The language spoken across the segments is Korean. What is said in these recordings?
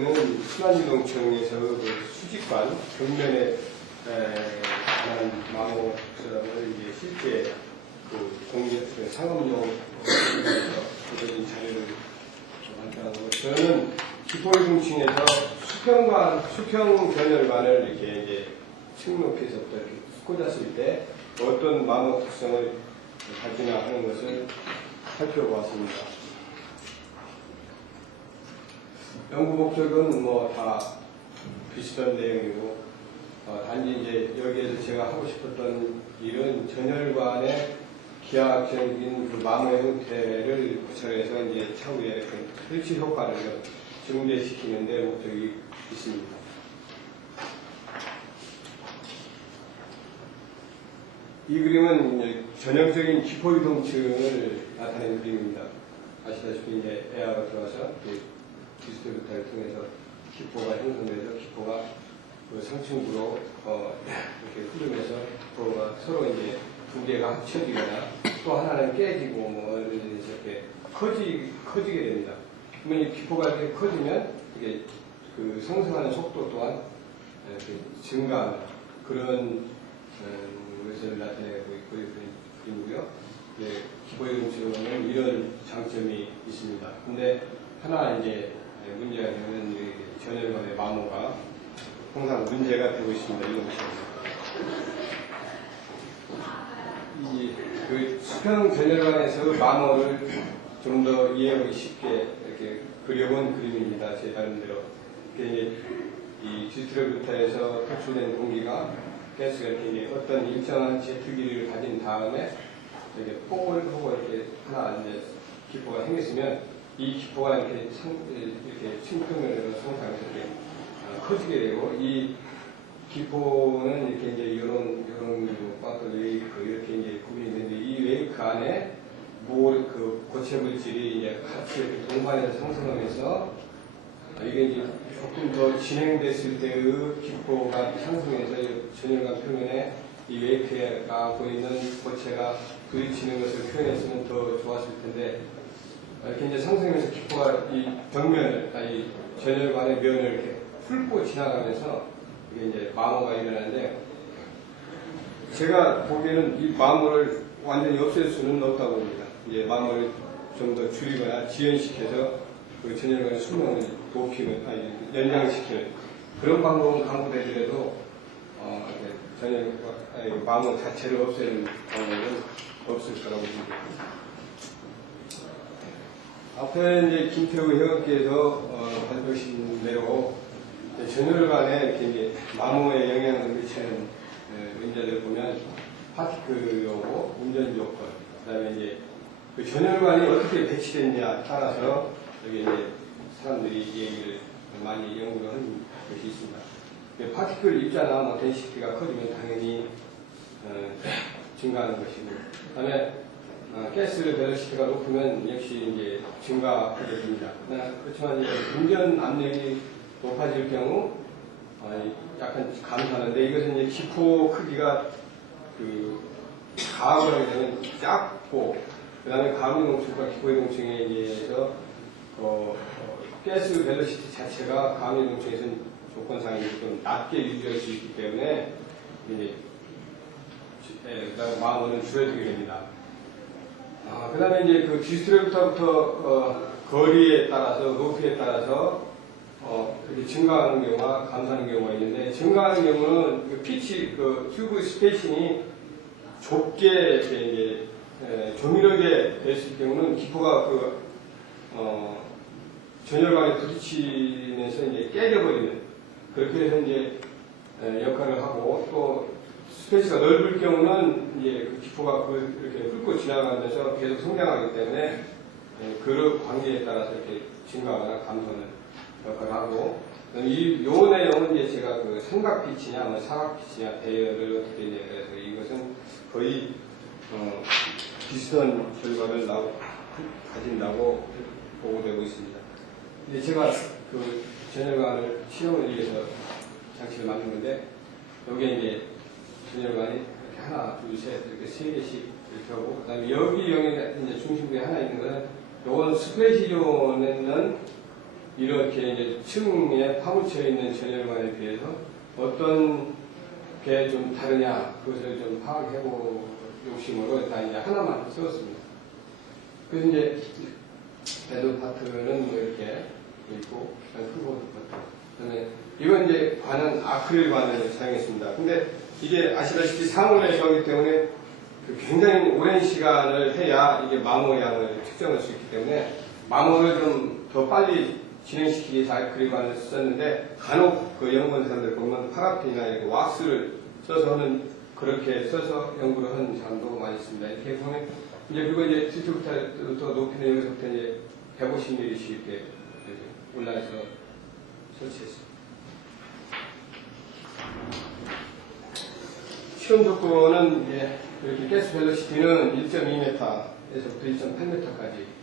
경우에는 순환유동층에서 그 수직관 벽면에 관한 마모스를 이제 실제 그 공개 상업용 구조진 자료를 발표한 거고, 저는 기포유동층에서 수평 견열관을 이렇게 이제 층 높이에서부터 이렇게 꽂았을 때 어떤 마모 특성을 가지나 하는 것을 살펴보았습니다. 연구 목적은 뭐 다 비슷한 내용이고, 단지 이제 여기에서 제가 하고 싶었던 일은 전열관의 기하학적인 그 마모 형태를 구현해서 이제 차후에 그 설치 효과를 증대시키는 데 목적이 있습니다. 이 그림은 이제 전형적인 기포유동층을 나타내는 그림입니다. 아시다시피 이제 에어가 들어와서 디스트리뷰터를 통해서 기포가 형성돼서 기포가 그 상층부로 이렇게 흐르면서 기포가 서로 이제 두 개가 합쳐지거나 또 하나는 깨지고 뭐 이렇게 커지게 됩니다. 그러면 이 기포가 이렇게 커지면 이게 그 상승하는 속도 또한 증가하는 그런 것을 나타내고 있고 그림이고요. 기포유동층은 이런 장점이 있습니다. 근데 하나 이제 문제가 되는 전열관의 마모가 항상 문제가 되고 있습니다. 이런 것입니다. 그 수평 전열관에서 마모를 좀 더 이해하기 쉽게 이렇게 그려본 그림입니다. 제 나름대로. 이 디스트리뷰터에서 탈출된 공기가 가스가 이렇게 어떤 일정한 제트 길이를 가진 다음에 이렇게 뽀글뽀글 이렇게 하나 이제 기포가 생겼으면 이 기포가 이렇게 층층으로 성장해서 이렇게 커지게 되고, 이 기포는 이렇게 이제 이런 빠꾸 웨이크 이렇게 이제 구분이 되는데, 이 웨이크 안에 그 고체 물질이 이제 같이 이렇게 동반해서 상승하면서 이게 이제 조금 더 진행됐을 때의 기포가 상승해서 전열관 표면에 이 웨이크에 갖고 있는 고체가 부딪히는 것을 표현했으면 더 좋았을 텐데, 이렇게 이제 상승하면서 기포가 이 벽면을, 이 전열관의 면을 이렇게 훑고 지나가면서 이게 이제 마모가 일어나는데, 제가 보기에는 이 마모를 완전히 없앨 수는 없다고 봅니다. 이제 마모를 좀 더 줄이거나 지연시켜서 그 전열관의 수명을 높이는, 연장시키는 그런 방법은 강구되더라도 전열관, 마모 자체를 없애는 방법은 없을 거라고 봅니다. 앞에 이제 김태우 해역계에서 발표하신 대로 전열관에 이렇게 이제 마모에 영향을 미치는 문제들을 보면 파티클하고 운전 조건, 그다음에 이제 그 전열관이 어떻게 배치됐냐에 따라서 여기 이제 사람들이 얘기를 많이 연구를 하는 것이 있습니다. 파티클 입자나 뭐 덴시티가 커지면 당연히 증가하는 것이고, 그다음에 가스 벨로시티가 높으면 역시 이제 증가하게 됩니다. 그렇지만 이제 운전 압력이 높아질 경우 약간 감소하는데, 이것은 이제 기포 크기가 가압을 하게 되면 작고, 그 다음에 가압유동층과 기포유동층에 의해서 가스 벨로시티 자체가 가압유동층에서는 조건상에 좀 낮게 유지할 수 있기 때문에 이제 마모는 줄어들게 됩니다. 그 다음에 이제 그 디스트리뷰터부터 거리에 따라서, 높이에 따라서 그렇게 증가하는 경우와 감소하는 경우가 있는데, 증가하는 경우는 그 피치, 그 튜브 스페이싱이 좁게 이제 조밀하게 됐을 경우는 기포가 전열관에 부딪히면서 이제 깨져버리는, 그렇게 해서 이제 역할을 하고, 또 스페이스가 넓을 경우는 이제 그 기포가 이렇게 훑고 지나가면서 계속 성장하기 때문에 그 관계에 따라서 이렇게 증가하거나 감소하는 역할을 하고, 요 내용은 이제 제가 그 삼각 피치냐, 뭐 사각 피치냐, 대열을 어떻게 했냐, 그래서 이것은 거의 비슷한 결과를 가진다고 보고되고 있습니다. 이제 제가 그 전열관을 실험을 위해서 장치를 만든 건데, 여기에 이제 전열관이 이렇게 하나, 둘, 셋, 이렇게 세 개씩 이렇게 하고, 그 다음에 여기 영역에 이제 중심부에 하나 있는 거는, 요건 스프레시존에는 이렇게 이제 층에 파묻혀 있는 전열관에 비해서 어떤 게 좀 다르냐, 그것을 좀 파악해보 욕심으로 다 이제 하나만 세웠습니다. 그래서 이제 배드 파트는 뭐 이렇게 있고, 크고 파트. 그다음에 이건 이제 관은 아크릴관을 사용했습니다. 근데 이게 아시다시피 상온의 저기 때문에 굉장히 오랜 시간을 해야 이게 마모양을 측정할 수 있기 때문에 마모를 좀 더 빨리 진행시키기 위해서 아크릴관을 썼는데 간혹 그 연구하는 사람들 보면 파라핀이나 이렇게 왁스를 써서 하는 그렇게 써서 연구를 하는 사람도 많이 있습니다. 이렇게 보면 이제 그거 이제 뒤쪽부터 높이는 여기서부터 이제 150mm씩 이렇게 올라서 설치했습니다. 실험 조건은 이제 이렇게 가스 벨로시티는 1.2m에서부터 1.8m까지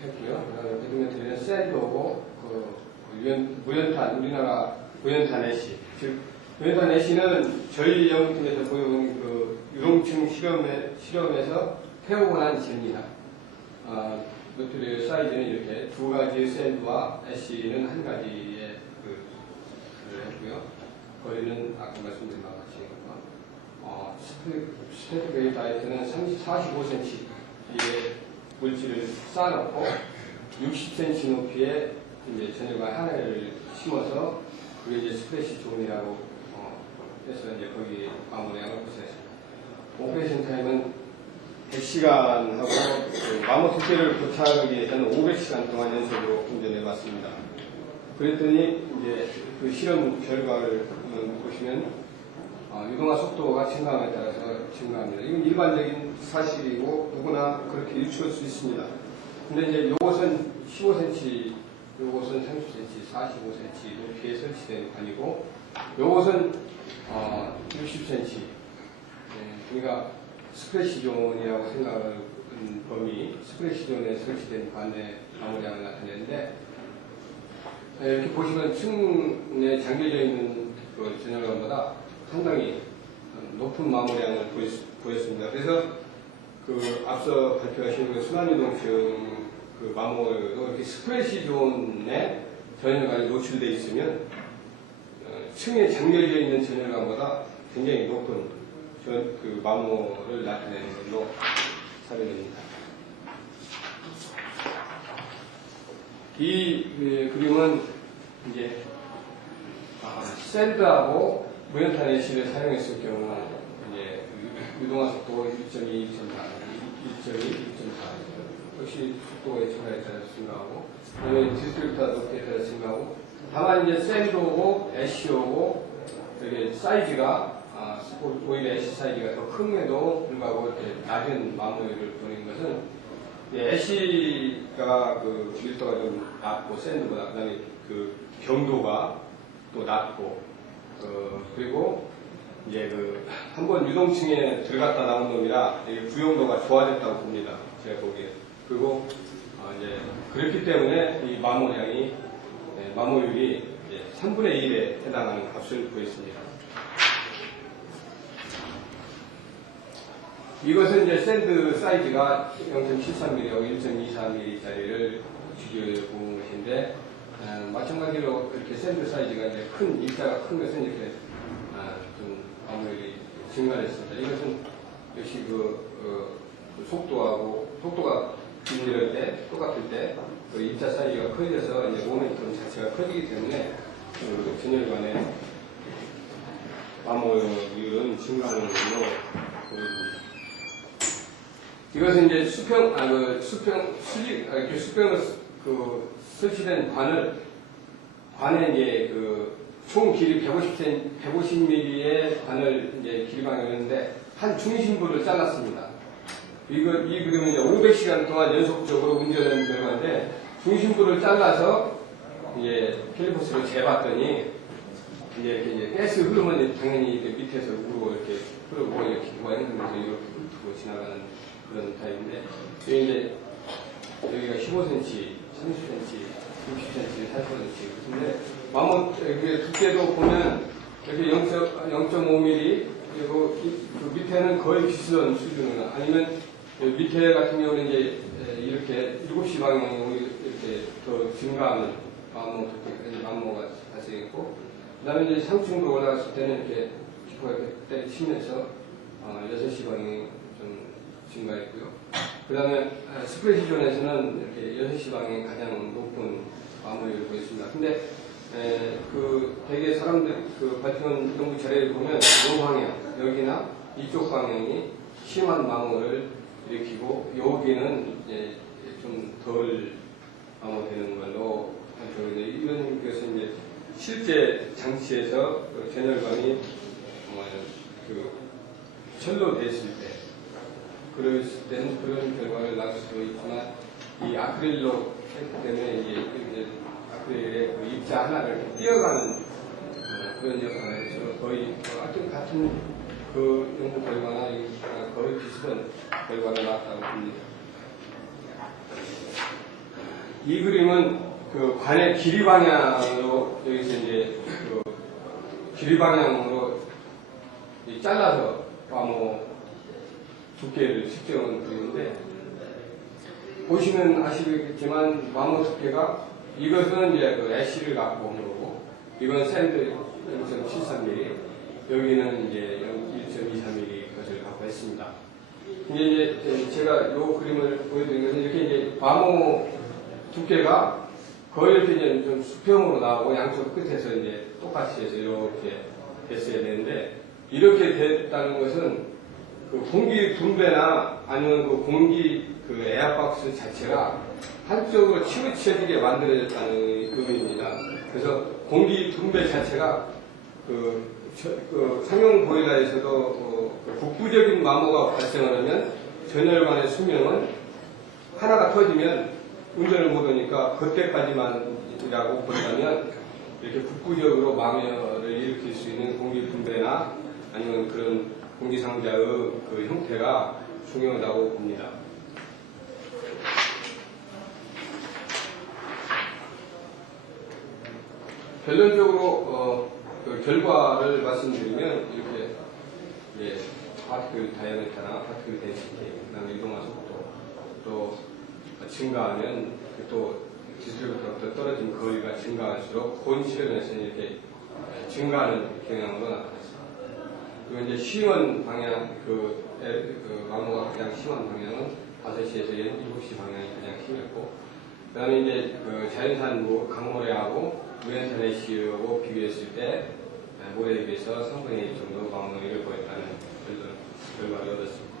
했고요. 그다음에 배드민턴에는 샌드오고 무연탄, 우리나라 무연탄 애쉬. 즉 무연탄 애쉬는 저희 연구팀에서 보여온 그 유동층 실험에서 태우고 난 젤입니다. 노트리의 사이즈는 이렇게 두 가지 샌드와 애쉬는 한 가지의 그를 했고요. 거리는 아까 말씀드린 바와 같이 스테트베이 다이트는 45cm의 물질을 쌓아놓고 60cm 높이의 이제 전열관 하나를 심어서 그게 이제 스프레시 존이라고 해서 이제 거기 마모량을 구성했습니다. 오페레이션 타임은 100시간하고 그 마모 두께를 도착하기 위해서는 500시간 동안 연속으로 운전해봤습니다. 그랬더니 이제 그 실험 결과를 보시면 유동화 속도가 증가함에 따라서 증가합니다. 이건 일반적인 사실이고 누구나 그렇게 유추할 수 있습니다. 근데 이제 요것은 15cm, 요것은 30cm, 45cm 높이에 설치된 관이고 요것은 60cm. 그러니까 스프레시 존이라고 생각하는 범위, 스프레시 존에 설치된 관의 마모량을 나타내는데 이렇게 보시면 층에 잠겨져 있는 그 전열관보다 상당히 높은 마모량을 보였습니다. 그래서 그 앞서 발표하신 그 순환유동층 그 마모도 이렇게 스프레시 존에 전열관이 노출되어 있으면 층에 잠겨져 있는 전열관보다 굉장히 높은 그 마모를 나타내는 걸로 사례됩니다. 이 그림은 이제 샌드하고 무연탄 애쉬를 사용했을 경우 이제 유동화 속도 1.2, 1.4, 1.2, 1.4 역시 속도의 증가에 따라 증가하고 그다음에 디스트리뷰터 높이에 따라 증가하고 다만 이제 샌드하고 애쉬하고 이게 사이즈가 오히려 애쉬 사이즈가 더 큰에도 불구하고 이렇게 낮은 마모를 보는 것은 애쉬가 그 밀도가 좀 낮고 샌드보다 그다음에 그 경도가 또 낮고 그리고 이제 한번 유동층에 들어갔다 나온 놈이라 구용도가 좋아졌다고 봅니다. 제가 보기에. 그리고 이제 그렇기 때문에 이 마모량이 마모율이 3분의 1에 해당하는 값을 구했습니다. 이것은 이제 샌드 사이즈가 0.73mm하고 1.24mm짜리를 비교해 본 것인데 마찬가지로 이렇게 샌드 사이즈가 이제 큰 일자가 큰 것은 이렇게 좀 마모율이 증가했습니다. 이것은 역시 속도가 균일할 때 똑같을 때 그 일자 사이즈가 커져서 이제 모멘텀 자체가 커지기 때문에 그 전열관의 마모율은 증가하는 걸로 보입니다. 이것은 이제 수평을 설치된 관에 이제 총 길이 150mm의 관을 이제 길방했는데 한 중심부를 잘랐습니다. 이 그림은 이제 500시간 동안 연속적으로 운전한 결과인데 중심부를 잘라서 이제 캘리퍼스로 재봤더니 이제 가스 흐르면 당연히 이렇게 밑에서 우로 이렇게 흐르고 이렇게 모양하면서 이렇게 훑고 지나가는 그런 타입인데 이제 여기가 15cm, 30cm, 60cm, 40cm 근데 마모 두께도 보면 여기 0.5mm 그리고 그 밑에는 거의 비슷한 수준으로 아니면 밑에 같은 경우는 이제 이렇게 7시 방향으로 이렇게 이렇게 더 증가하는 마모가 발생했고, 그 다음에 이제 상층으로 올라갔을 때는 이렇게 기포가 이렇게 때리치면서 6시 방향이 좀 증가했고요. 그 다음에 스프레시 존에서는 이렇게 6시 방향이 가장 높은 마모를 보였습니다. 근데 그 대개 사람들 그 바티칸 연구 자료를 보면 이 방향, 여기나 이쪽 방향이 심한 마모를 일으키고 여기는 이제 좀 덜 마모되는 걸로 발표되는데, 이런 것은 이제 실제 장치에서 그 전열관이 그 철로됐을 때, 그랬을 때는 그런 결과를 낳을 수도 있지만, 이 아크릴로 했기 때문에 이제 아크릴의 그 입자 하나를 띄어가는 그런 역할을 해서 거의 같은 그 연구 결과나 거의 비슷한 결과가 나왔다고 봅니다. 이 그림은 그 관의 길이 방향으로, 여기서 이제 그 길이 방향으로 잘라서 마모 두께를 측정한 그림인데, 보시면 아시겠지만 마모 두께가, 이것은 이제 그 애쉬를 갖고 온 거고, 이건 샌드 0.73mm, 여기는 이제 1.23mm 것을 갖고 했습니다. 이제 제가 이 그림을 보여드린 것은 이렇게 이제 마모 두께가 거의 이렇게 이제 좀 수평으로 나오고 양쪽 끝에서 이제 똑같이 해서 이렇게 됐어야 되는데, 이렇게 됐다는 것은 그 공기 분배나 아니면 그 공기 그 에어박스 자체가 한쪽으로 치우쳐지게 만들어졌다는 의미입니다. 그래서 공기 분배 자체가 그 상용 보일러에서도 그 국부적인 마모가 발생하면 전열관의 수명은 하나가 터지면 운전을 못하니까 그때까지만이라고 본다면, 이렇게 국부적으로 마모를 일으킬 수 있는 공기 분배나 아니면 그런 공기상자의 그 형태가 중요하다고 봅니다. 결론적으로 그 결과를 말씀드리면, 이렇게 파티클 다이아미터나 파티클 덴시티, 그다음에 이동화 속도, 또 증가하면 또 디스트리뷰터부터 떨어진 거리가 증가할수록 본실험에서 이렇게 증가하는 경향으로 나타났습니다. 그리고 이제 심한 방향, 마모가 가장 심한 방향은 5시에서 7시 방향이 가장 심했고, 그 다음에 이제 그 자연산 강모래하고 무엔타네시하고 비교했을 때 모래에 비해서 3분의 1 정도 마모를 보였다는 결과를 얻었습니다.